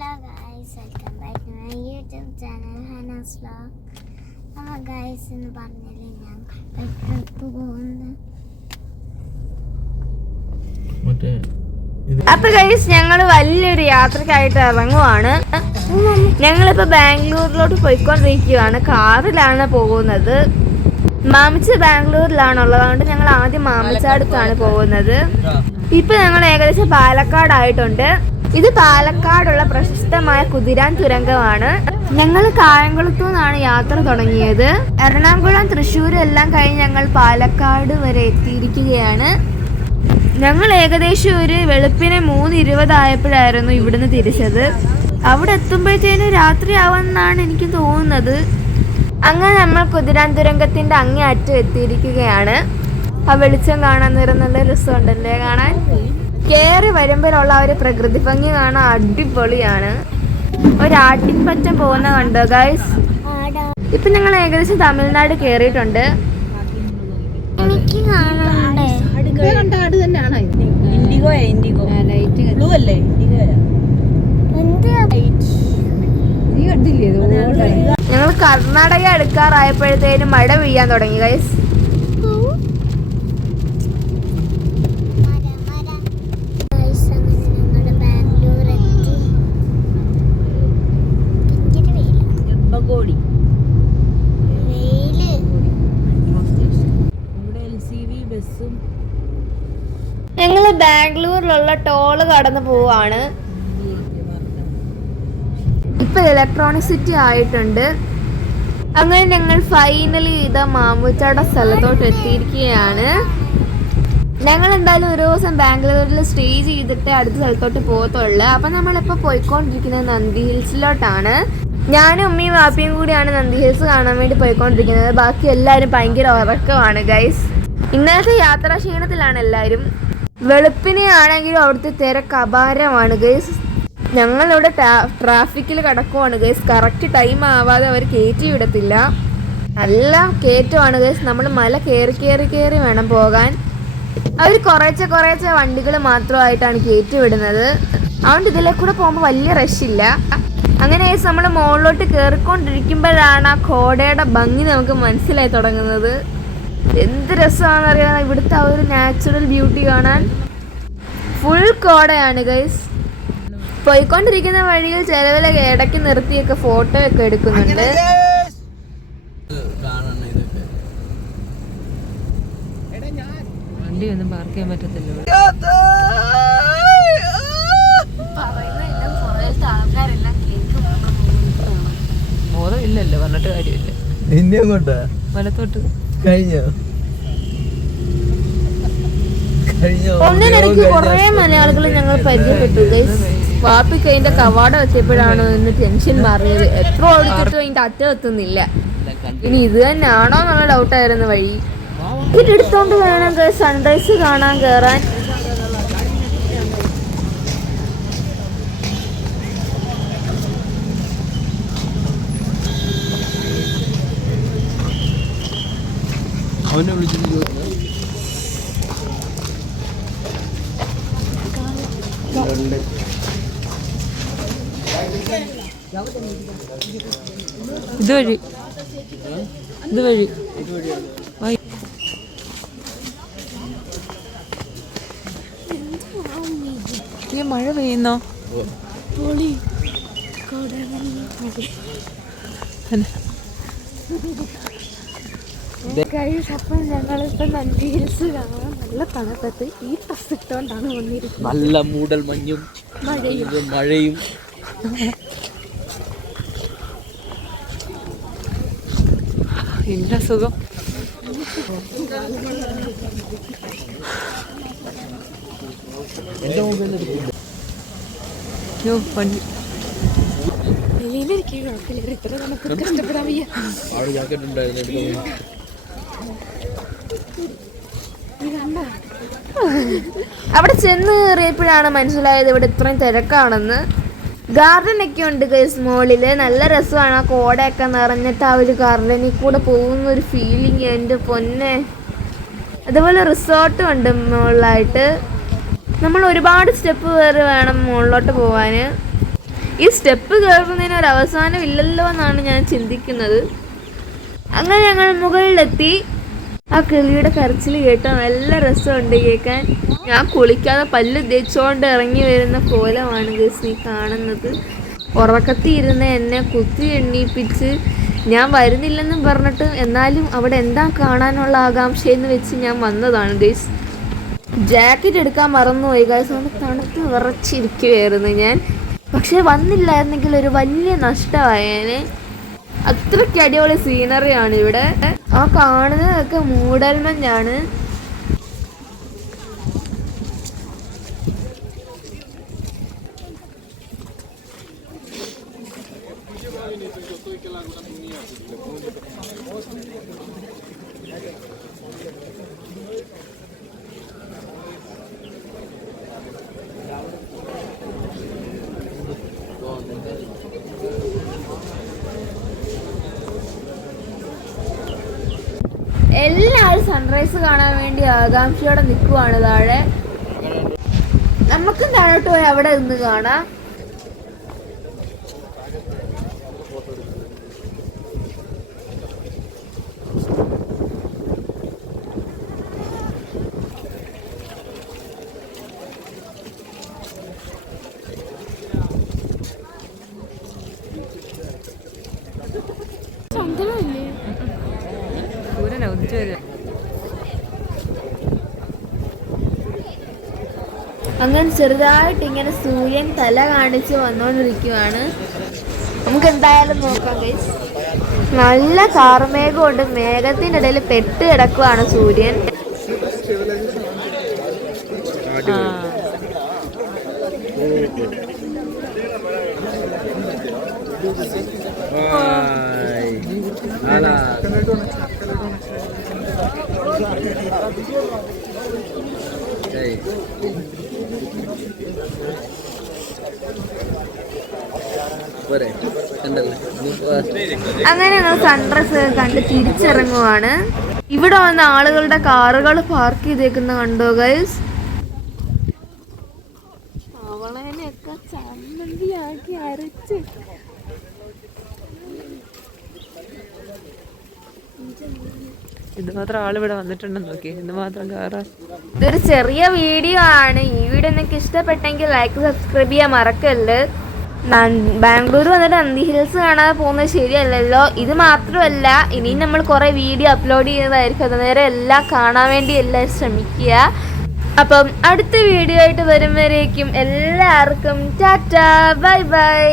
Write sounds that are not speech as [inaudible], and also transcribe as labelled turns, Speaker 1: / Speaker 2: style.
Speaker 1: Hello guys welcome back to my YouTube channel Hanas vlog അപ്പോൾ guys എന്ന് പറഞ്ഞാൽ ഞാൻ ട്രിപ്പ് പോകുന്നു
Speaker 2: മറ്റേ ഇത്
Speaker 3: അപ്പൊ ഗൈസ് ഞങ്ങൾ വലിയൊരു യാത്രക്കായിട്ട് ഇറങ്ങുവാണ്. ഞങ്ങളിപ്പോ ബാംഗ്ലൂരിലോട്ട് പോയിക്കൊണ്ടിരിക്കുകയാണ്. കാറിലാണ് പോകുന്നത്. മാമിച്ച ബാംഗ്ലൂരിലാണുള്ളത് അതുകൊണ്ട് ഞങ്ങൾ ആദ്യം മാമിച്ചാടത്താണ് പോകുന്നത്. ഇപ്പൊ ഞങ്ങൾ ഏകദേശം പാലക്കാട് ആയിട്ടുണ്ട് ഇത് പാലക്കാടുള്ള കുതിരാൻ തുരങ്കമാണ്. ഞങ്ങൾ കായംകുളത്തു നിന്നാണ് യാത്ര തുടങ്ങിയത്. എറണാകുളം തൃശ്ശൂർ എല്ലാം കഴിഞ്ഞ് ഞങ്ങൾ പാലക്കാട് വരെ എത്തിയിരിക്കുകയാണ്. ഞങ്ങൾ ഏകദേശം ഒരു വെളുപ്പിനെ മൂന്ന് ഇരുപതായപ്പോഴായിരുന്നു ഇവിടുന്ന് തിരിച്ചത്. അവിടെ എത്തുമ്പോഴത്തേനും രാത്രിയാവുമെന്നാണ് എനിക്ക് തോന്നുന്നത്. അങ്ങനെ നമ്മൾ കുതിരാൻ തുരങ്കത്തിന്റെ അങ്ങേ അറ്റം എത്തിയിരിക്കുകയാണ്. ആ വെളിച്ചം കാണാൻ നേരം നല്ല രസമുണ്ടല്ലേ കാണാൻ? കയറി വരുമ്പോഴുള്ള ഒരു പ്രകൃതി ഭംഗി കാണാൻ അടിപൊളിയാണ്. ഒരു പറ്റം പോകുന്ന കണ്ടോ ഗൈസ് ഇപ്പൊ ഞങ്ങൾ ഏകദേശം തമിഴ്നാട് കേറിയിട്ടുണ്ട്.
Speaker 1: എനിക്ക്
Speaker 4: ഇൻഡിഗോയാ ഇൻഡിഗോ ബ്ലൂ അല്ലേ?
Speaker 3: ഞങ്ങൾ കർണാടക അടുക്കാറായപ്പോഴത്തേനും മഴ പെയ്യാൻ തുടങ്ങി ഗൈസ്
Speaker 1: മര മര ഗായ്സ് അങ്ങനെ ഞങ്ങൾ ബാംഗ്ലൂർ എത്തി ഭയങ്കര വെയില
Speaker 4: എബ്ബഗോടി
Speaker 1: വെയിൽ
Speaker 4: ഇവിടെ എൽ സി വി ബസ്സും
Speaker 3: ഞങ്ങൾ ബാംഗ്ലൂരിലുള്ള ടോൾ കടന്നു പോവാണ്. ഇപ്പൊ ഇലക്ട്രോണിക് സിറ്റി ആയിട്ടുണ്ട്. അങ്ങനെ ഞങ്ങൾ ഫൈനലി ഇതാ മാമൂച്ചയുടെ സ്ഥലത്തോട്ട് എത്തിയിരിക്കുകയാണ്. ഞങ്ങൾ എന്തായാലും ഒരു ദിവസം ബാംഗ്ലൂരിൽ സ്റ്റേ ചെയ്തിട്ട് അടുത്ത സ്ഥലത്തോട്ട് പോകത്തുള്ളൂ. അപ്പം നമ്മളിപ്പോൾ പോയിക്കൊണ്ടിരിക്കുന്നത് നന്ദി ഹിൽസിലോട്ടാണ്. ഞാനും ഉമ്മയും വാപ്പിയും കൂടിയാണ് നന്ദി ഹിൽസ് കാണാൻ വേണ്ടി പോയിക്കൊണ്ടിരിക്കുന്നത്. ബാക്കി എല്ലാവരും ഭയങ്കര ഉറക്കമാണ് ഗൈസ് ഇന്നലത്തെ യാത്രാ ക്ഷീണത്തിലാണ് എല്ലാവരും. വെളുപ്പിനെ ആണെങ്കിലും അവിടുത്തെ തിരക്ക് അപാരമാണ് ഗൈസ് ഞങ്ങളിവിടെ ട്രാഫിക്കിൽ കിടക്കുവാണ് ഗൈസ് കറക്റ്റ് ടൈം ആവാതെ അവർ കയറ്റി വിടത്തില്ല. നല്ല കയറ്റമാണ് ഗൈസ് നമ്മൾ മല കയറി കയറി കയറി വേണം പോകാൻ. അവർ കുറേച്ചെ കുറേച്ചെ വണ്ടികൾ മാത്രമായിട്ടാണ് കയറ്റി വിടുന്നത്. അതുകൊണ്ട് ഇതിലെ കൂടെ പോകുമ്പോൾ വലിയ റഷില്ല അങ്ങനെ നമ്മൾ മുകളിലോട്ട് കയറിക്കൊണ്ടിരിക്കുമ്പോഴാണ് ആ കോടയുടെ ഭംഗി നമുക്ക് മനസ്സിലായി തുടങ്ങുന്നത്. എന്ത് രസമാണെന്നറിയാം ഇവിടുത്തെ ആ ഒരു നാച്ചുറൽ ബ്യൂട്ടി കാണാൻ ഫുൾ കോടയാണ് ഗൈസ് പോയിക്കൊണ്ടിരിക്കുന്ന വഴിയിൽ ചിലവിലൊക്കെ ഇടയ്ക്ക് നിർത്തിയൊക്കെ ഫോട്ടോ ഒക്കെ എടുക്കുന്നുണ്ട്.
Speaker 2: കാണണം ഇതൊക്കെ
Speaker 4: വണ്ടി ഒന്നും പാർക്ക് ചെയ്യാൻ പറ്റത്തില്ല. ബോധമില്ലല്ലോ പറഞ്ഞിട്ട് കാര്യമില്ല. വലത്തോട്ട്.
Speaker 2: കഴിഞ്ഞോ?
Speaker 3: ഒന്നിനിടയ്ക്ക് കുറേ മലയാളികൾ ഞങ്ങൾ പരിചയപ്പെട്ടു വാപ്പിക്ക് അതിന്റെ കവാട വെച്ചപ്പോഴാണ് ഇന്ന് ടെൻഷൻ മാറിയത്. എത്ര ഓടിച്ചിട്ടും അതിന്റെ അറ്റം എത്തുന്നില്ല. ഇനി ഇത് തന്നെയാണോ എന്നുള്ള ഡൗട്ടായിരുന്നു വഴി. ടിക്കറ്റ് എടുത്തോണ്ട് വേണം സൺറൈസ് കാണാൻ കയറാൻ
Speaker 2: അവനെ വിളിച്ചിട്ട്
Speaker 4: ഇതുവഴി. ഇതുവഴി. വഴി. ഈ മഴ പെയ്യുന്നോ?
Speaker 3: ഗൈസ് അപ്പം ഞങ്ങളിപ്പോ നന്ദി ഹിൽസ് കാണാൻ നല്ല തണുപ്പത്ത് ഈ ഡ്രസ് ഇട്ടുകൊണ്ടാണ് വന്നിരിക്കുന്നത്.
Speaker 2: നല്ല മൂടൽ മഞ്ഞും
Speaker 3: മഴയും.
Speaker 2: മഴയും.
Speaker 4: എന്താ സുഖം?
Speaker 2: മൊബൈലിൽ
Speaker 4: വണ്ടി
Speaker 3: കുഴപ്പമില്ല ഇത്ര നമുക്ക് കഷ്ടപ്പെടാൻ വയ്യ. [laughs]
Speaker 2: അവിടെ
Speaker 3: ചെന്ന് കയറിയപ്പോഴാണ് മനസ്സിലായത് ഇവിടെ ഇത്രയും തിരക്കാണെന്ന്. ഗാർഡൻ ഒക്കെ ഉണ്ട് ഗൈസ് മോളിൽ നല്ല രസമാണ് ആ കോടയൊക്കെ നിറഞ്ഞിട്ട് ആ ഒരു ഗാർഡനിൽ കൂടെ പോകുന്ന ഒരു ഫീലിംഗ് എന്റെ പൊന്നെ. അതുപോലെ റിസോർട്ടും ഉണ്ട് മുകളിലായിട്ട് നമ്മൾ ഒരുപാട് സ്റ്റെപ്പ് കയറി വേണം മുകളിലോട്ട് പോകാൻ ഈ സ്റ്റെപ്പ് കയറുന്നതിന് ഒരു അവസാനം ഇല്ലല്ലോ എന്നാണ് ഞാൻ ചിന്തിക്കുന്നത്. അങ്ങനെ ഞങ്ങൾ മുകളിലെത്തി. ആ കിളിയുടെ കരച്ചിൽ കേട്ടോ നല്ല രസമുണ്ട് കേൾക്കാൻ. ഞാൻ കുളിക്കാതെ പല്ല് തേച്ചുകൊണ്ട് ഇറങ്ങി വരുന്ന കോലമാണ് ഗസ് നീ കാണുന്നത്. ഉറക്കത്തി ഇരുന്ന് എന്നെ കുത്തി എണ്ണീപ്പിച്ച് ഞാൻ വരുന്നില്ലെന്നും പറഞ്ഞിട്ട് എന്നാലും അവിടെ എന്താ കാണാനുള്ള ആകാംക്ഷയെന്ന് വെച്ച് ഞാൻ വന്നതാണ് ഗൈസ്. ജാക്കറ്റ് എടുക്കാൻ മറന്നുപോയി ഗൈസ് കൊണ്ട് തണുത്ത് വിറച്ചിരിക്കുമായിരുന്നു ഞാൻ. പക്ഷേ വന്നില്ലായിരുന്നെങ്കിൽ ഒരു വലിയ നഷ്ടമായേനെ. അത്രയ്ക്ക് അടിപൊളി സീനറിയാണ് ഇവിടെ. ആ കാണുന്നതൊക്കെ മൂടൽമഞ്ഞാണ്. എല്ലാവരും സൺറൈസ് കാണാൻ വേണ്ടി ആകാംക്ഷയോടെ നിൽക്കുവാണ് താഴെ. നമുക്കും താഴോട്ട് പോയി അവിടെ നിന്ന് കാണാം. അങ്ങനെ ചെറുതായിട്ട് ഇങ്ങനെ സൂര്യൻ തല കാണിച്ച് വന്നുകൊണ്ടിരിക്കുവാണ് നമുക്ക് എന്തായാലും നോക്കാം ഗൈസ് നല്ല കാർമേഘമുണ്ട് മേഘത്തിന്റെ ഇടയിൽ പെട്ട് കിടക്കുവാണ് സൂര്യൻ
Speaker 4: ആ
Speaker 3: അങ്ങനെ സൺറൈസ് കണ്ട് തിരിച്ചിറങ്ങുവാണ്. ഇവിടെ വന്ന ആളുകളുടെ കാറുകൾ പാർക്ക് ചെയ്തേക്കുന്ന കണ്ടോ ഗൈസ്
Speaker 4: അവളേനെയൊക്കെ മാത്രം ആളിവിടെ വന്നിട്ടുണ്ടെന്ന് നോക്കി ഇത് മാത്രം കാറാ.
Speaker 3: ഇതൊരു ചെറിയ വീഡിയോ ആണ്. ഈ വീഡിയോ നിങ്ങൾക്ക് ഇഷ്ടപ്പെട്ടെങ്കിൽ ലൈക്ക് സബ്സ്ക്രൈബ് ചെയ്യാൻ മറക്കല്ല് ബാംഗ്ലൂർ വന്നിട്ട് നന്ദി ഹിൽസ് കാണാതെ പോകുന്നത് ശരിയല്ലല്ലോ. ഇത് മാത്രമല്ല ഇനിയും നമ്മൾ കുറേ വീഡിയോ അപ്ലോഡ് ചെയ്യുന്നതായിരിക്കും. അതുവരെ എല്ലാം കാണാൻ വേണ്ടി എല്ലാവരും ശ്രമിക്കുക. അപ്പം അടുത്ത വീഡിയോ ആയിട്ട് വരും വരേക്കും എല്ലാവർക്കും ടാറ്റ. Bye bye.